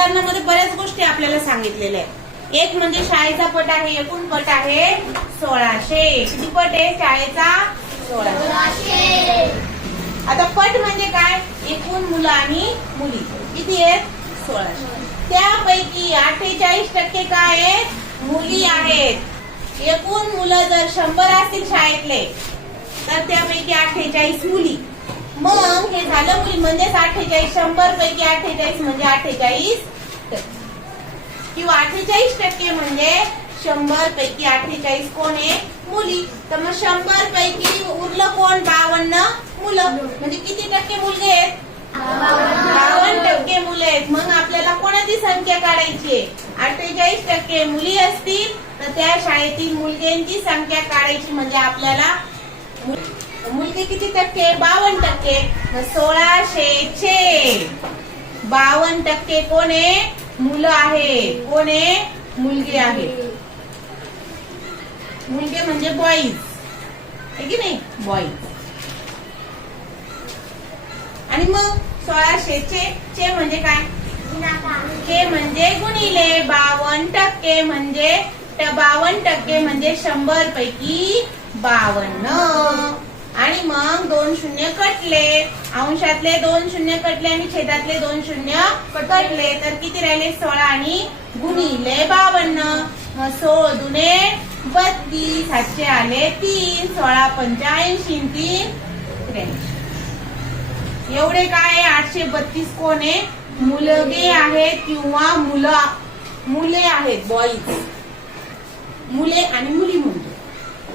उदाहरणामध्ये बऱ्याच गोष्टी आपल्याला सांगितलेल्या आहेत. एक म्हणजे शाळेचा पट आहे एकूण पट आहे सोळाशे. किती पट आहे शाळेचा? सोळाशे. आता पट म्हणजे काय? एकूण मुलं आणि मुली. किती आहेत? सोळाशे. त्यापैकी अठ्ठेचाळीस टक्के काय आहेत? मुली आहेत. एकूण मुलं जर शंभर असतील शाळेतले तर त्यापैकी अठ्ठेचाळीस मुली. मग हे झालं मुली म्हणजेच अठ्ठेचाळीस शंभर पैकी अठ्ठेचाळीस म्हणजे अठ्ठेचाळीस. किंवा अठ्ठेचाळीस टक्के म्हणजे शंभर पैकी अठ्ठेचाळीस कोण आहे? मुली. तर मग शंभर पैकी उरलं कोण? बावन्न मुलं. म्हणजे किती टक्के मुलगे आहेत? बावन्न टक्के मुले आहेत. मग आपल्याला कोणाची संख्या काढायची आहे? अठ्ठेचाळीस टक्के मुली असतील. तर त्या शाळेतील मुलग्यांची संख्या काढायची म्हणजे आपल्याला मुलगी किती टक्के? बावन्न टक्के. सोळाशे सोळाशेचे बावन्न टक्के कोण आहे? मुलं आहे. कोण आहे? मुलगी आहे. मुलगे म्हणजे बॉईज आहे की नाही? बॉईज आणि मग सोळाशेचे चे म्हणजे काय? के म्हणजे गुणिले. बावन्न टक्के म्हणजे बावन्न टक्के म्हणजे शंभर पैकी बावन्न. आणि मग दोन शून्य कटले. अंशातले दोन शून्य कटले आणि छेदातले दोन शून्य कटले. तर किती राहिले? सोळा आणि गुणिले बावन्न. सो सोळ दुने बत्तीस. सातशे आले तीन. सोळा पंच्याऐंशी तीन त्र्याऐंशी. एवढे काय? आठशे बत्तीस कोण? आहे मुलगे आहेत किंवा मुलं मुले आहेत बॉईज मुले आणि मुली म्हणतो.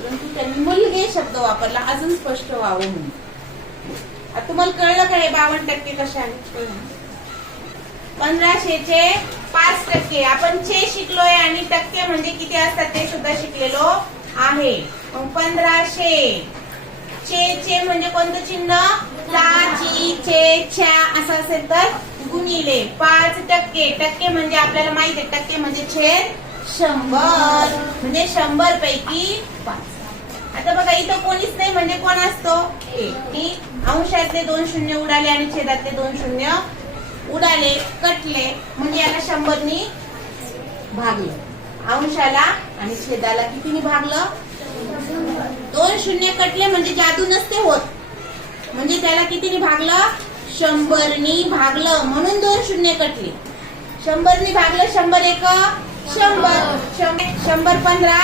परंतु त्यांनी मुलगे शब्द वापरला अजून स्पष्ट व्हावं म्हणून. आता तुम्हाला कळलं काय बावन्न टक्के कशा आले पंधराशेचे पाच टक्के. आपण चे शिकलोय आणि टक्के म्हणजे किती असतात ते सुद्धा शिकलेलो आहे. पंधराशे. चे चे म्हणजे कोणतं चिन्ह? ची चे छ्या असं असेल तर गुणिले पाच टक्के. टक्के म्हणजे आपल्याला माहिती आहे टक्के म्हणजे छेद शंभर. म्हणजे शंभर पैकी पाच. आता बघा इथं कोणीच नाही म्हणजे कोण असतो? की अंशातले दोन शून्य उडाले आणि छेदातले दोन शून्य उडाले कटले. म्हणजे याला शंभरनी भागलं. अंशाला आणि छेदाला कितीनी भागलं? दोन शून्य कटले म्हणजे जादू नसते होत. म्हणजे त्याला कितीने भागलं? शंभरनी भागलं. म्हणून दोन शून्य कटले. शंभरनी भागलं शंभर एक शंभर. शंभर शंभर पंधरा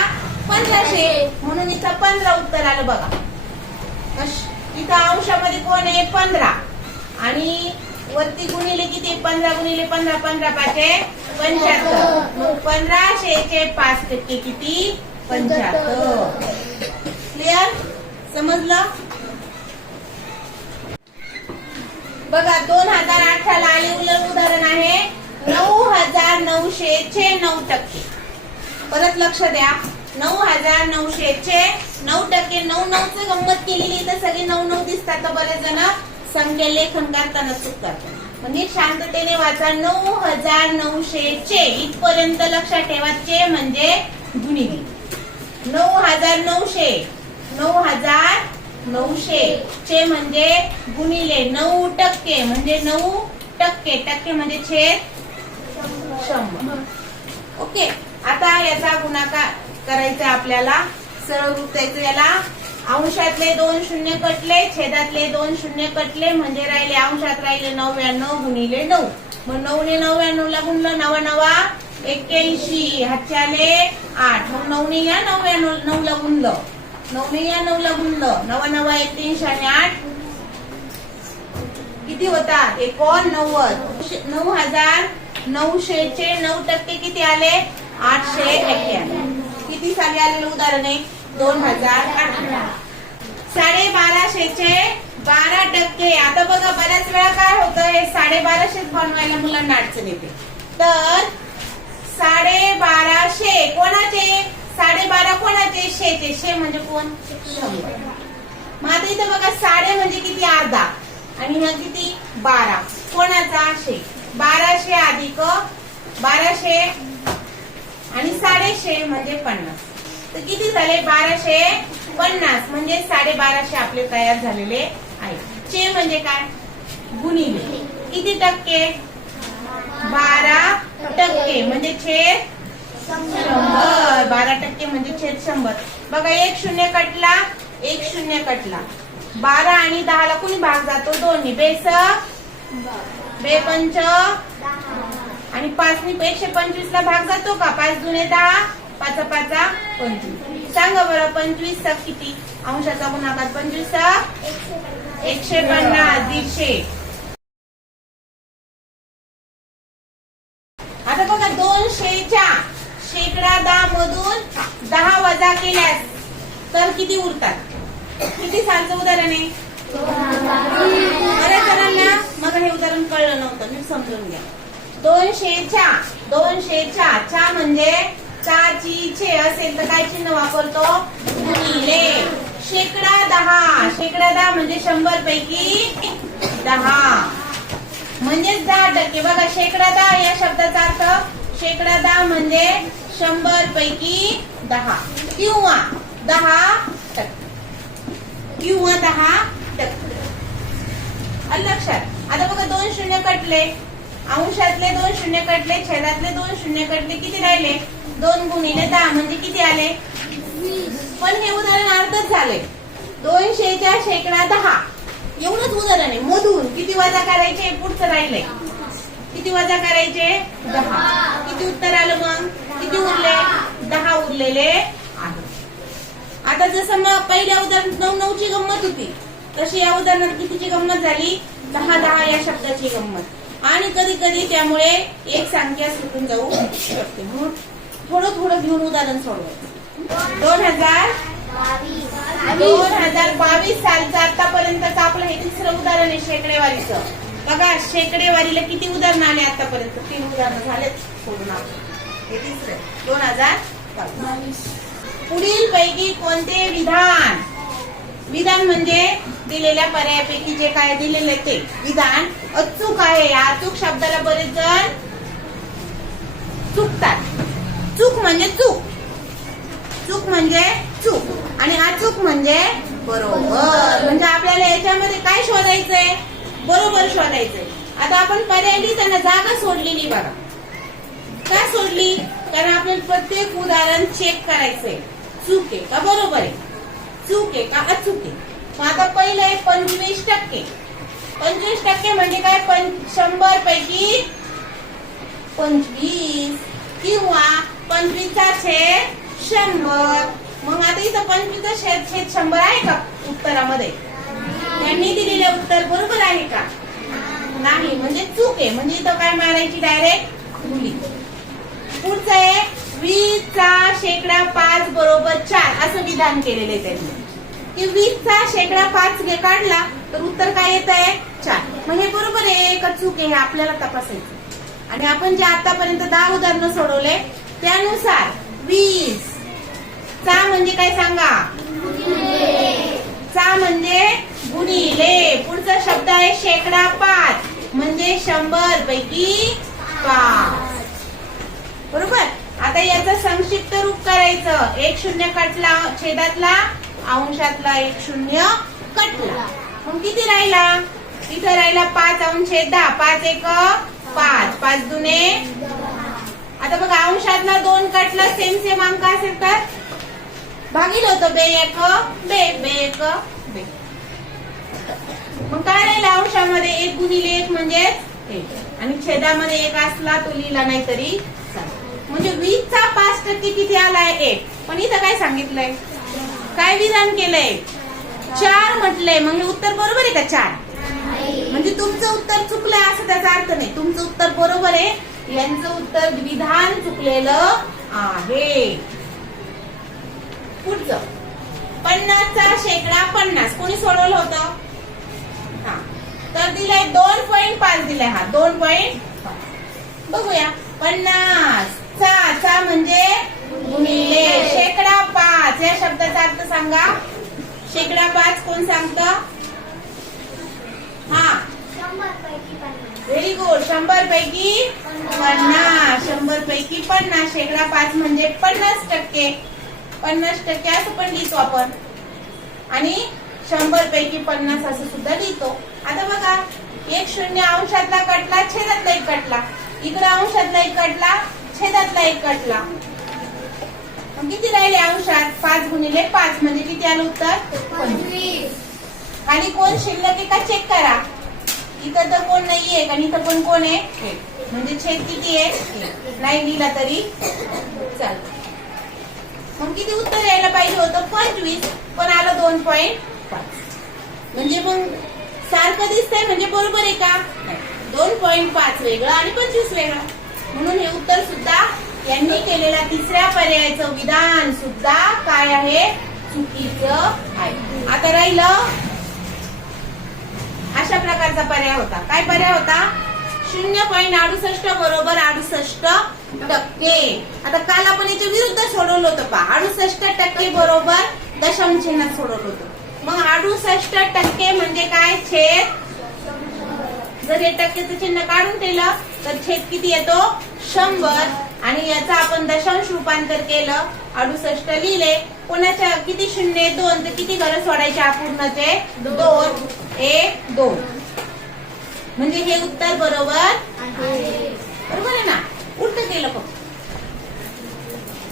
पंधराशे. म्हणून इथं पंधरा उत्तर आलं बघा. इथं अंशामध्ये कोण आहे? पंधरा. आणि वरती गुणिले किती? पंधरा गुणिले पंधरा पंधरा पाचे पंच्याहत्तर. मग पंधराशेचे पाच टक्के किती? पंच्याहत्तर. क्लिअर समजलं? बघा दोन हजार अठराला आले उदाहरण आहे. नऊ हजार नऊशे चे नऊ टक्के. परत लक्ष द्या. नऊ हजार नऊशे चे नऊ टक्के नऊ नऊच गंमत केलेली तर सगळे नऊ नऊ दिसतात. तर बरेच जण संख्या लेखन करताना चूक करतात. म्हणजे शांततेने वाचा. नऊ हजार नऊशे चे इथपर्यंत लक्षात ठेवा. चे म्हणजे गुणिले नऊ हजार नऊशे नऊ हजार नऊशे चे म्हणजे गुणिले नऊ टक्के. म्हणजे नऊ टक्के. टक्के म्हणजे छेद शंभर. ओके. आता याचा गुणाकार करायचा आपल्याला. सरळ रूप याला. अंशातले दोन शून्य कटले छेदातले दोन शून्य कटले म्हणजे राहिले अंशात राहिले नव्याण्णव गुणिले नऊ. मग नऊने नव्याण्णव ला गुणलं नवा नवा एक्क्याऐंशी हातच्याले आठ. मग नऊने या नव्याण्णव नऊ ला गुणलं. नऊने या नऊ ला गुणलं. नवा नवा एक्क्याऐंशी आणि आठ. किती होतात? एकोणनव्वद. नऊ हजार नऊशे चे नऊ टक्के किती आले? आठशे एक्क्याण्णव. किती साली आलेलं उदाहरण आहे? दोन हजार अठरा. साडे बाराशेचे बारा टक्के. आता बघा बऱ्याच वेळा काय होतं? हे साडे बाराशेच बनवायला मुलांना अडचण येते. तर साडे बाराशे कोणाचे? साडेबारा कोणाचे? शेचे. शे म्हणजे कोण? शंभर. मग आता इथं बघा साडे म्हणजे किती? अर्धा. आणि ह्या किती? बारा. कोणाचा? शे. बाराशे अधिक बाराशे आणि साडेशे म्हणजे पन्नास. तर किती झाले? बाराशे पन्नास. म्हणजे साडेबाराशे आपले तयार झालेले आहे. चे म्हणजे काय? गुणिले. किती टक्के? बारा टक्के. म्हणजे छेद शंभर. बारा टक्के म्हणजे छेद शंभर. बघा एक शून्य कटला एक शून्य कटला. बारा आणि दहाला कुणी भाग जातो? दोन्ही. बेस बेपंच आणि पाच नी एकशे पंचवीस ला भाग जातो का? पाच दुने दहा पाच पाच पंचवीस. सांगा बरं पंचवीस चा किती? अंशाचा गुणाकार पंचवीस एकशे पन्नास दीडशे. आता बघा दोनशेच्या शेकडा दहा मधून दहा वजा केल्यास तर किती उरतात? किती सालचं उदाहरण आहे? बऱ्याच जणांना मग हे उदाहरण कळलं नव्हतं मी समजून घ्या. दोनशे चा दोनशे चा च्या म्हणजे चाची छे असेल तर काय चिन्ह वापरतो? गुणिले. शेकडा दहा. शेकडा दहा म्हणजे शंभर पैकी दहा. म्हणजेच दहा टक्के. बघा शेकडा दहा या शब्दाचा अर्थ शेकडा दहा म्हणजे शंभर पैकी दहा. किंवा दहा टक्के. किंवा दहा टक्के. लक्षात. आता बघा दोन शून्य कटले. अंशातले दोन शून्य कटले छेदातले दोन शून्य कटले किती राहिले? दोन गुणिले दहा म्हणजे किती आले? पण हे उदाहरण अर्धच झाले दोनशेच्या शेकडा दहा. एवढंच उदाहरण आहे. मधून किती वजा करायचे? पुढचं राहिले किती वजा करायचे? दहा. किती उत्तर आलं मग? किती उरले? दहा उरलेले आहे आता जसं मग पहिल्या उदाहरण नऊ नऊची गंमत होती तशी या उदाहरणात कितीची गंमत झाली? दहा दहा या शब्दाची गंमत. आणि कधी कधी त्यामुळे एक संख्या सुटून जाऊ शकते. म्हणून थोडं थोडं घेऊन उदाहरण सोडवायचं दोन हजार दोन हजार बावीस सालचं आतापर्यंतच आपलं हे तिसरं उदाहरण आहे शेकडेवारीचं. बघा शेकडेवारीला किती उदाहरणं आले आतापर्यंत? तीन उदाहरणं झालेत सोडून हे तिसरं दोन हजार पुढील पैकी कोणते विधान? विधान म्हणजे दिलेल्या पर्यायापैकी जे काय दिलेले ते. विधान अचूक आहे या अचूक शब्दाला बरेच जण चुकतात. चूक म्हणजे चूक. चूक म्हणजे चूक. आणि अचूक म्हणजे बरोबर. म्हणजे आपल्याला याच्यामध्ये काय शोधायचंय? बरोबर शोधायचंय. आता आपण पर्याय त्यांना जागा सोडलेली बघा. का सोडली? कारण आपल्याला प्रत्येक उदाहरण चेक करायचंय. चूक आहे का? बरोबर आहे. चूक आहे का अचूक? आहे मग आता पहिलं आहे पंचवीस टक्के. पंचवीस टक्के म्हणजे काय? पं शंभर पैकी पंचवीस किंवा पंचवीसचा छेद शंभर. मग आता इथं पंचवीसचा छेद छेद शंभर आहे का उत्तरामध्ये? त्यांनी दिलेले उत्तर बरोबर आहे का? नाही म्हणजे चूक. आहे म्हणजे इथं काय मारायची डायरेक्ट मुली पुढचं आहे वीसचा शेकडा पाच बरोबर चार असं विधान केलेलं आहे त्यांनी. की वीसचा शेकडा पाच ने काढला तर उत्तर काय येत आहे चार. मग हे बरोबर आहे का चूक आहे हे आपल्याला तपासायचं. आणि आपण जे आतापर्यंत दहा उदाहरणं सोडवले त्यानुसार वीस. चा म्हणजे काय सांगा? चा म्हणजे गुणिले. पुढचा शब्द आहे शेकडा पाच. म्हणजे शंभर पैकी पाच. बरोबर? आता याचं संक्षिप्त रूप करायचं. एक शून्य कटला छेदातला अंशातला एक शून्य कटला. मग किती राहिला? तिथं राहिला पाच अंछेद दहा. पाच एक पाच. पाच दुने आता बघा अंशातला दोन कटला सेम सेम अंक असेल तर? भागील होतं बे एक बे बे एक बे. मग काय राहिलं अंशामध्ये? एक गुणिले एक म्हणजे आणि छेदामध्ये एक असला तो लिहिला नाही तरी म्हणजे वीस चा पाच टक्के किती आलाय? एक. पण इथं काय सांगितलंय? काय विधान केलंय? चार म्हटलंय. मग हे उत्तर बरोबर आहे का चार? म्हणजे तुमचं उत्तर चुकलंय असं त्याचा अर्थ नाही. तुमचं उत्तर बरोबर आहे. यांचं उत्तर विधान चुकलेलं आहे. पुढचं. पन्नासचा शेकडा पन्नास. कोणी सोडवलं होतं? हा. तर दिलाय दोन पॉईंट पाच दिलाय हा. दोन पॉईंट बघूया. पन्नास. चा चा म्हणजे गुणिले शेकडा पाच. या शब्दाचा अर्थ सांगा. शेकडा पाच कोण सांगत? हा. व्हेरी गुड शंभर पैकी पन्नास. शंभर पैकी पन्नास. शेकडा पाच म्हणजे पन्नास टक्के. पन्नास टक्के असं पण लिहितो आपण. आणि शंभर पैकी पन्नास असं सुद्धा लिहितो. आता बघा. एक शून्य अंशातला कटला छेदातला एक कटला. इकडे अंशातला एक कटला. छेदातला एक कटला. मग किती राहिले अंशात? पाच गुणिले पाच म्हणजे किती आलं उत्तर? खाली कोण शिल्लक आहे का चेक करा. इथं तर कोण नाहीये आणि इथं पण कोण आहे? म्हणजे छेद किती आहे? नाही लिहिला तरी चाल मग किती उत्तर यायला पाहिजे होतं? पंचवीस. पण आलं दोन पॉईंट पाच. म्हणजे मग सारखं दिसतंय म्हणजे बरोबर आहे का? दोन पॉईंट पाच वेगळं आणि पंचवीस वेगळं. म्हणून हे उत्तर सुद्धा यांनी केलेल्या तिसऱ्या पर्यायाचं विधान सुद्धा काय आहे? चुकीचं आहे. आता राहिलं अशा प्रकारचा पर्याय होता. काय पर्याय होता? शून्य पॉईंट अडुसष्ट बरोबर अडुसष्ट टक्के. आता काल आपण याच्या विरुद्ध सोडवलं होतं पा अडुसष्ट टक्के बरोबर दशम चिन्हात सोडवलं होतं. मग अडुसष्ट टक्के म्हणजे काय? छेद जर हे टक्केचं चिन्ह काढून केलं तर छेद किती येतो? शंभर. आणि याचा आपण दशांश रूपांतर केलं. अडुसष्ट लिहिले. कोणाच्या किती शून्य दोन. तर किती घरं सोडायचे अपूर्णचे दोन. एक दोन. म्हणजे हे उत्तर बरोबर बरोबर आहे ना? उलट केलं फक्त.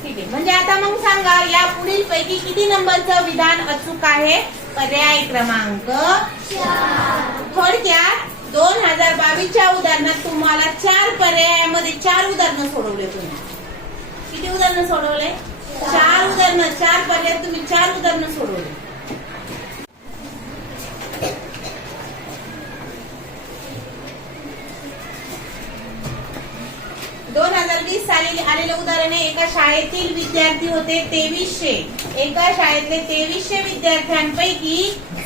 ठीक आहे. म्हणजे आता मग सांगा या पुढील पैकी किती नंबरचं विधान अचूक आहे? पर्याय क्रमांक थोडक्यात दहावीच्या उदाहरणात तुम्हाला चार पर्यायामध्ये चार उदाहरणं सोडवले तुम्ही. किती उदाहरणं सोडवले? चार उदाहरणं चार पर्याय तुम्ही चार उदाहरणं सोडवले. दोन हजार वीस साली आलेले उदाहरण एका शाळेतील विद्यार्थी होते तेवीसशे. एका शाळेतले तेवीसशे विद्यार्थ्यांपैकी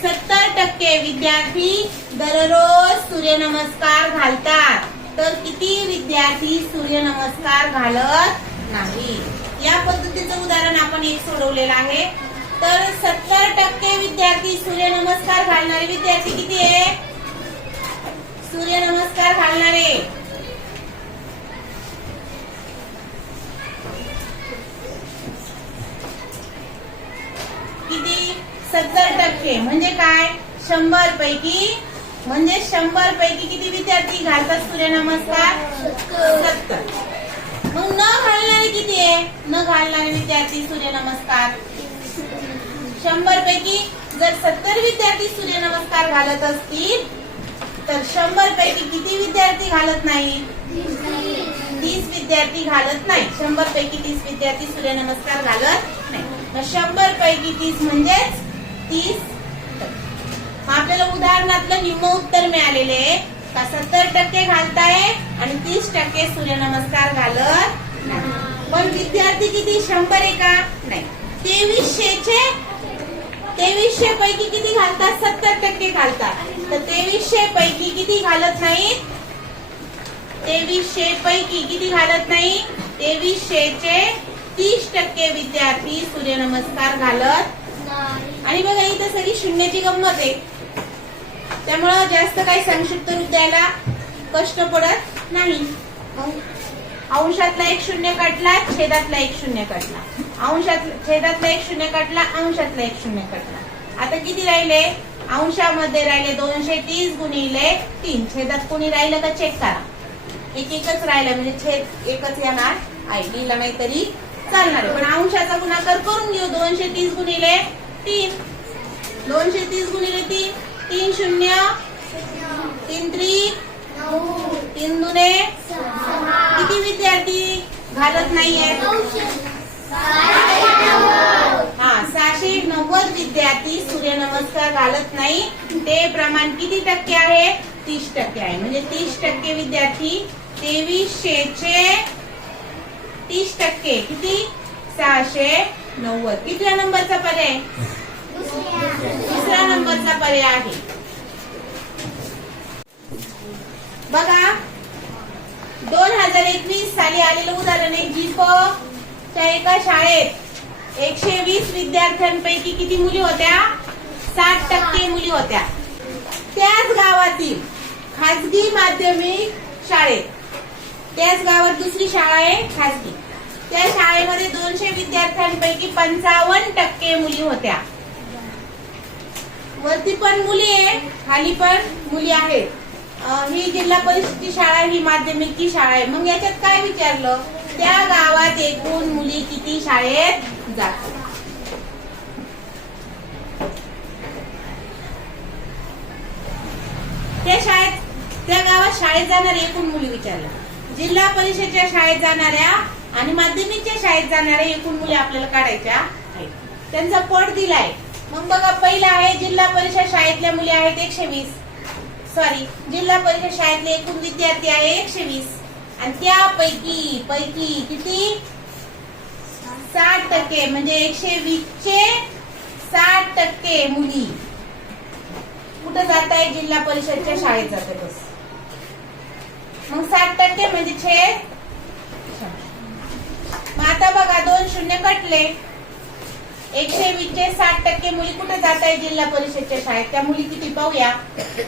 सत्तर टक्के विद्यार्थी दररोज सूर्यनमस्कार घालतात. तर किती विद्यार्थी सूर्यनमस्कार घालत नाही? या पद्धतीचं उदाहरण आपण एक सोडवलेलं आहे. तर सत्तर टक्के विद्यार्थी सूर्यनमस्कार घालणारे विद्यार्थी किती आहे? सूर्यनमस्कार घालणारे. किती? सत्तर टक्के. म्हणजे काय? शंभर पैकी म्हणजे शंभर पैकी किती विद्यार्थी घालतात सूर्यनमस्कार सत्तर. मग न घालणारे किती आहे? न घालणारे विद्यार्थी सूर्यनमस्कार शंभर पैकी जर सत्तर विद्यार्थी सूर्यनमस्कार घालत असतील तर शंभर पैकी किती विद्यार्थी घालत नाही? तीस विद्यार्थी घालत नाही. शंभर पैकी तीस विद्यार्थी सूर्यनमस्कार घालत नाही. मग शंभर पैकी तीस म्हणजेच तीस आपल्याला उदाहरणातलं निम्म उत्तर मिळालेले. का सत्तर टक्के घालताय आणि तीस टक्के सूर्यनमस्कार घालत नाही. पण विद्यार्थी किती? शंभर आहे का नाही. तेवीसशेचे तेवीसशे पैकी किती घालतात? सत्तर टक्के घालतात. तर तेवीसशे पैकी किती घालत नाहीत तेवीसशे पैकी किती घालत नाही? तेवीसशेचे तीस टक्के विद्यार्थी सूर्यनमस्कार घालत. आणि बघा इथं सगळी शून्याची गंमत आहे. त्यामुळं जास्त काही संक्षिप्त रूप द्यायला कष्ट पडत नाही. मग अंशातला एक शून्य काढला छेदातला एक शून्य काढला. अंशात छेदातला एक शून्य काढला अंशातला एक शून्य काढला. आता किती राहिले? अंशामध्ये राहिले दोनशे तीस गुणिले तीन. छेदात कोणी राहिलं का? चेक करा. एक एकच राहिलं म्हणजे छेद एकच येणार आहे. लिहिला नाही तरी चालणार पण अंशाचा गुणाकार करून घेऊ. दोनशे तीस गुणिले तीन. दोनशे तीस गुणिले तीन. तीन शून्य तीन त्री तीन दुने. किती विद्यार्थी घालत नाहीये? हा सहाशे नव्वद विद्यार्थी सूर्यनमस्कार घालत नाही. ते प्रमाण किती टक्के आहे? तीस टक्के आहे. म्हणजे तीस टक्के विद्यार्थी तेवीसशेचे तीस टक्के. किती? सहाशे नव्वद. कितव्या नंबरचा पर्याय दुसऱ्या नंबरचा पर्याय आहे. बघा दोन हजार एकवीस साली आलेलं उदाहरण आहे जिपच्या एका शाळेत एकशे वीस विद्यार्थ्यांपैकी किती मुली होत्या? साठ टक्के मुली होत्या. त्याच गावातील खाजगी माध्यमिक शाळेत त्याच गावात दुसरी शाळा आहे खाजगी. त्या शाळेमध्ये दोनशे विद्यार्थ्यांपैकी पंचावन्न टक्के मुली होत्या. वरती पण मुली आहे खाली पण मुली आहेत. ही जिल्हा परिषदची शाळा ही माध्यमिकची शाळा आहे. मग याच्यात काय विचारलं? त्या गावात एकूण मुली किती शाळेत जातात? त्या शाळेत त्या गावात शाळेत जाणाऱ्या एकूण मुली विचारल्या जिल्हा परिषदच्या शाळेत जाणाऱ्या आणि माध्यमिकच्या शाळेत जाणाऱ्या एकूण मुली आपल्याला काढायच्या आहेत. त्यांचा पट दिलाय. मग बघा पहिला आहे जिल्हा परिषद शाळेतल्या मुली आहेत एकशे वीस सॉरी जिल्हा परिषद शाळेतले एकूण विद्यार्थी आहे एकशे वीस आणि त्यापैकी पैकी किती? साठ टक्के म्हणजे एकशे वीस चे साठ टक्के मुली. कुठं जात आहे जिल्हा परिषदच्या शाळेत जाते बस. मग साठ टक्के म्हणजे छेद. मग आता बघा दोन शून्य कटले. एकशे वीस चे साठ टक्के मुली कुठे जात आहे जिल्हा परिषदच्या शाळेत? त्या मुली किती? पाहूया.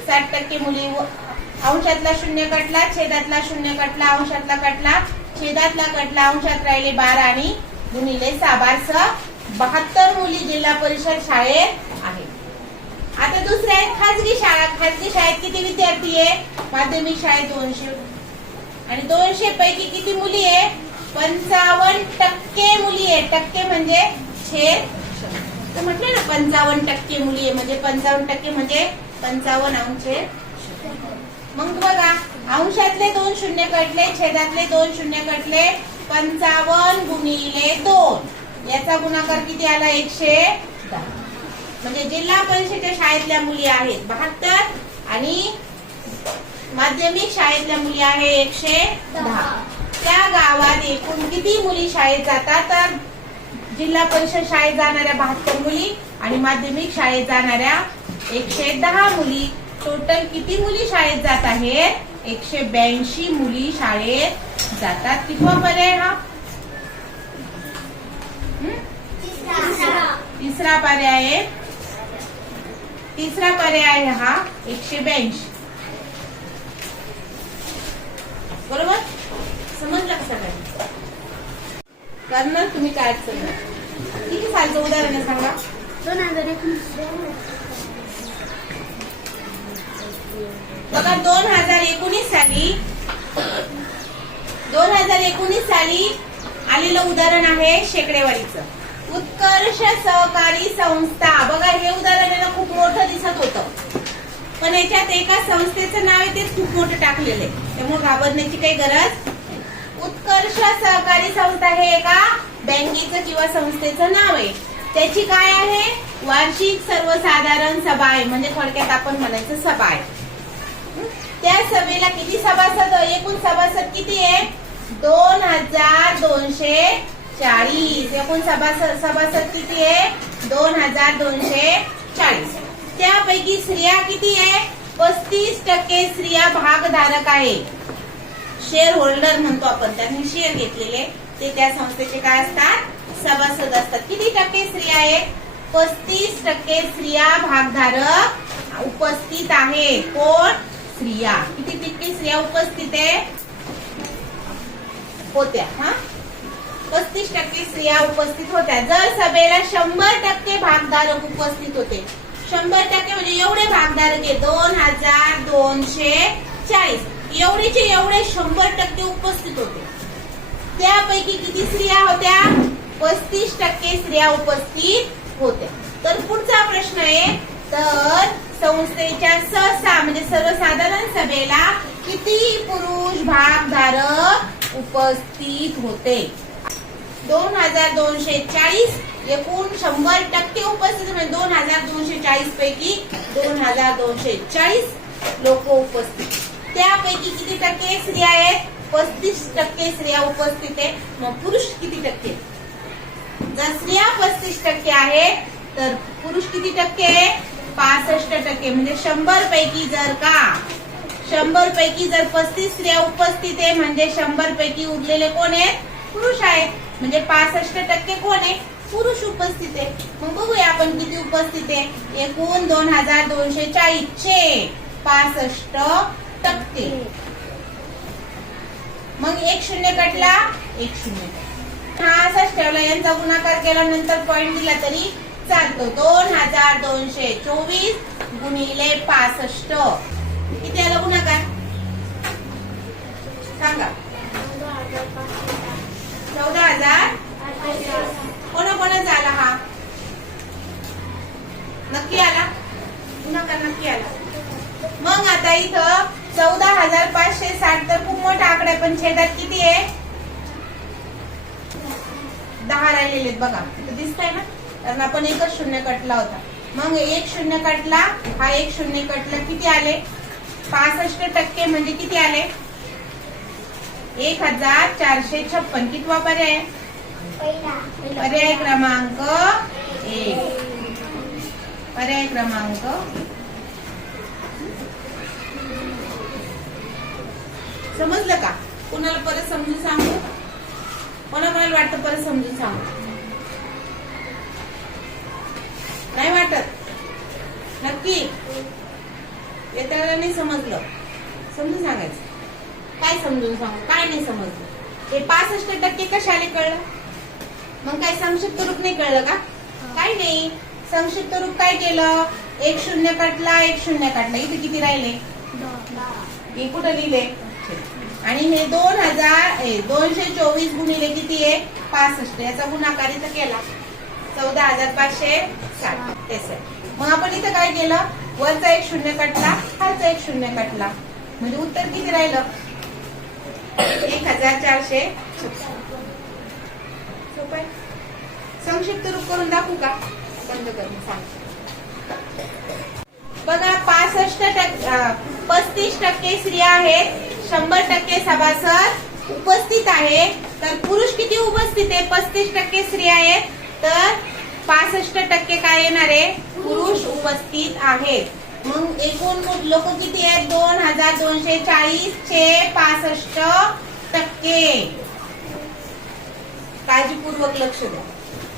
साठ टक्के मुली अंशातला शून्य कटला छेदातला शून्य कटला अंशातला कटला छेदातला कटला अंशात राहिले बारा आणि गुणिले साबारस बहात्तर मुली जिल्हा परिषद शाळेत आहेत. आता दुसरे आहेत खाजगी शाळा. खाजगी शाळेत किती विद्यार्थी आहे? माध्यमिक शाळेत दोनशे. आणि दोनशे पैकी किती मुली आहे पंचावन्न टक्के मुली आहे टक्के म्हणजे छेद तर म्हटले ना पंचावन्न टक्के मुली आहे. म्हणजे पंचावन्न टक्के म्हणजे पंचावन्न अंश मग बघा अंशातले दोन शून्य कटले छेदातले दोन शून्य कटले पंचावन्न गुणिले दोन. याचा गुणाकार किती आला? एकशे दहा. म्हणजे जिल्हा परिषदेच्या शाळेतल्या मुली आहेत बहात्तर आणि माध्यमिक शाळेतल्या मुली आहे एकशे दहा. त्या गावात एकूण किती मुली शाळेत जातात? तर जिल्हा परिषद शाळेत जाणाऱ्या बहात्तर मुली आणि माध्यमिक शाळेत जाणाऱ्या एकशे दहा मुली. टोटल किती मुली शाळेत जात आहेत? एकशे ब्याऐंशी मुली शाळेत जातात. कितवा पर्याय हा? तिसरा पर्याय आहे. तिसरा पर्याय आहे हा एकशे ब्याऐंशी. बरोबर? समजलं का सगळ्यांना? करणार तुम्ही काय अडचण नाही. किती सालचं उदाहरण आहे सांगा? दोन हजार एकोणीस. बघा दोन हजार एकोणीस साली दोन हजार एकोणीस साली आलेलं उदाहरण आहे शेकडेवाडीचं उत्कर्ष सहकारी संस्था. बघा हे उदाहरण आहे ना खूप मोठं दिसत होतं. पण याच्यात एका संस्थेचं नाव आहे तेच खूप मोठं टाकलेलं आहे. त्यामुळे घाबरण्याची काही गरज. उत्कर्ष सहकारी संस्था हे एका बँकेचं किंवा संस्थेचं नाव आहे. त्याची काय आहे? वार्षिक सर्वसाधारण सभा आहे. म्हणजे थोडक्यात आपण म्हणायचं सभा आहे. त्या सभेला किती सभासद? एकूण सभासद किती आहे? दोन हजार दोनशे चाळीस. एकूण सभासद सभासद किती आहे? दोन हजार दोनशे चाळीस. त्यापैकी स्त्रिया किती आहे? पस्तीस टक्के स्त्रिया भागधारक आहे. शेअर होल्डर म्हणतो आपण. त्यांनी शेअर घेतलेले. ते त्या संस्थेचे काय असतात? सभासद असतात. किती टक्के स्त्रिया आहेत? पस्तीस टक्के स्त्रिया भागधारक उपस्थित आहे. कोण? स्त्रिया. किती टक्के स्त्रिया उपस्थित आहे? होत्या हा? पस्तीस टक्के स्त्रिया उपस्थित होत्या. जर सभेला शंभर टक्के भागधारक उपस्थित होते. शंभर टक्के म्हणजे एवढे भागधारक आहे दोन हजार दोनशे चाळीस. एवढेचे एवढे शंभर टक्के उपस्थित होते. त्यापैकी किती स्त्रिया होत्या? पस्तीस टक्के स्त्रिया उपस्थित होत्या. तर पुढचा प्रश्न आहे तर संस्थेच्या सहसा म्हणजे सर्वसाधारण सभेला किती पुरुष भागधारक उपस्थित होते? दोन हजार दोनशे चाळीस एकूण शंभर टक्के उपस्थित म्हणजे दोन हजार दोनशे चाळीस पैकी दोन हजार दोनशे चाळीस लोक उपस्थित. त्यापैकी किती टक्के स्त्रिया आहेत? पस्तीस टक्के स्त्रिया उपस्थित आहे मग पुरुष किती टक्के? जर स्त्रिया पस्तीस टक्के आहे तर पुरुष किती टक्के? पासष्ट टक्के. म्हणजे शंभर पैकी जर का शंभर पैकी जर पस्तीस स्त्रिया उपस्थित आहे म्हणजे शंभर पैकी उरलेले कोण आहेत? पुरुष आहेत. म्हणजे पासष्ट टक्के कोण आहे? पुरुष उपस्थित आहे मग बघूया आपण किती उपस्थित आहे एकूण दोन हजार दोनशे चाळीसशे पासष्ट टक्के मग एक शून्य कटला एक शून्य हा असाच ठेवला यांचा गुणाकार केल्यानंतर पॉईंट दिला तरी चालतो. दोन हजार दोनशे चोवीस गुणिले पासष्ट. किती आला गुणाकार? सांगा. चौदा हजार कोणाकोणाचा आला हा? नक्की आला? गुणाकार नक्की आला. मग आता इथं चौदा हजार पाचशे साठ तर खूप मोठा आकडा आहे पण छेदात किती आहे? दहा राहिलेले आहेत बघा इथं दिसतंय ना? कारण आपण एकच शून्य कटला होता. मग एक शून्य कटला हा एक शून्य कटला किती आले? पासष्ट टक्के म्हणजे किती आले? एक हजार चारशे छप्पन. किती पर्याय? पर्याय क्रमांक एक. पर्याय क्रमांक समजलं का? कोणाला परत समजून सांगू? कोणा कोणाला वाटतं परत समजून सांगू? नाही वाटत? नक्की? येत्याला नाही समजलं. समजून सांगायचं. काय समजून सांगू? काय नाही समजलं? हे पासष्ट टक्के कशाले कळलं? मग काय संक्षिप्त रूप नाही कळलं का? काय नाही. संक्षिप्त रूप काय केलं? एक शून्य काटला एक शून्य काटला. इथे किती राहिले? हे कुठं लिहिले? आणि हे दोन हजार दोनशे चोवीस गुणिले किती आहे? पासष्ट. याचा गुणाकार इथं केला. चौदा हजार पाचशे साठ. तेच मग आपण इथं काय केलं? वरचा एक शून्य कटला खालचा एक शून्य कटला. म्हणजे उत्तर किती राहिलं? एक हजार चारशे संक्षिप्त रूप करून दाखवू का? बंद करून सांग बघा पासष्ट टक्के पस्तीस टक्के स्त्रिया आहेत. शंभर टक्के सभासद उपस्थित आहे तर पुरुष किती उपस्थित आहे? पस्तीस टक्के स्त्रिया आहेत. तर पासष्ट टक्के काय येणार आहे? पुरुष उपस्थित आहेत. मग एकूण लोक किती आहेत? दोन हजार दोनशे चाळीस चे पासष्ट टक्के. काळजीपूर्वक लक्ष द्या.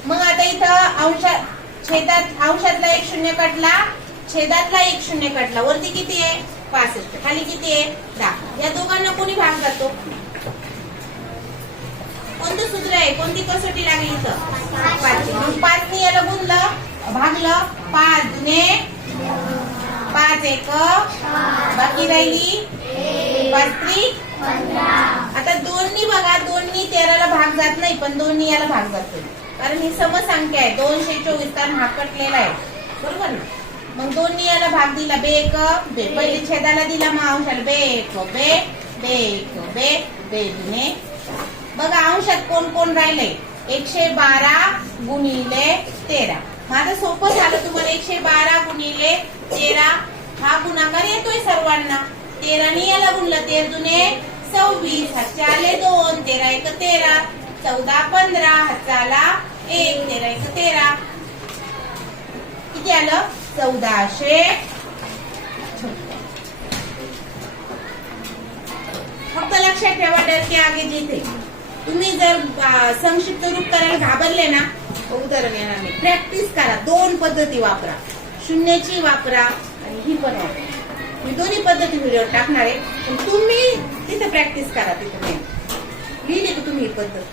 मग आता इथं अंशा छेदात अंशातला एक शून्य कटला. छेदातला एक शून्य कटला. वरती किती आहे? पासष्ट खाली किती आहे? दहा. या दोघांना कोणी भाग जातो कोणतं सूत्र आहे? कोणती कसोटी लागली इथं? पाच. पाचनी याला गुणलं भागलं पाच. दुने पाच. एक. बाकी राहिली? पाच. आता दोन्ही बघा. दोन्ही तेराला भाग जात नाही पण दोन्ही याला भाग जातो. कारण ही समसंख्या आहे. दोनशे चोवीस कारण हा कटलेला आहे. बरोबर ना? मग दोन्ही याला भाग दिला बे एक बे. पहिले छेदाला दिला मग अंशाला बे एक बे. बे एक बे. बे दुने बघा अंशात कोण कोण राहिले एकशे बारा गुणिले तेरा. माझं सोपं झालं तुम्हाला एकशे बारा गुणिले तेरा. हा गुणाकार येतोय सर्वांना. तेराने याला गुणलं तेर दुने सव्वीस. हातचे आले दोन तेरा एक तेरा. चौदा पंधरा. हातचा आला एक तेरा एक तेरा. किती आलं? चौदाशे फक्त लक्षात ठेवा डर के आगे जिथे. तुम्ही जर संक्षिप्त रूप करायला घाबरले ना उदाहरण येणार नाही. प्रॅक्टिस करा. दोन पद्धती वापरा. शून्याची वापरा आणि ही पण वापरा. मी दोन्ही पद्धती व्हिडिओ टाकणार आहे. पण तुम्ही तिथे प्रॅक्टिस करा तिथे. लिहिली तुम्ही ही पद्धत.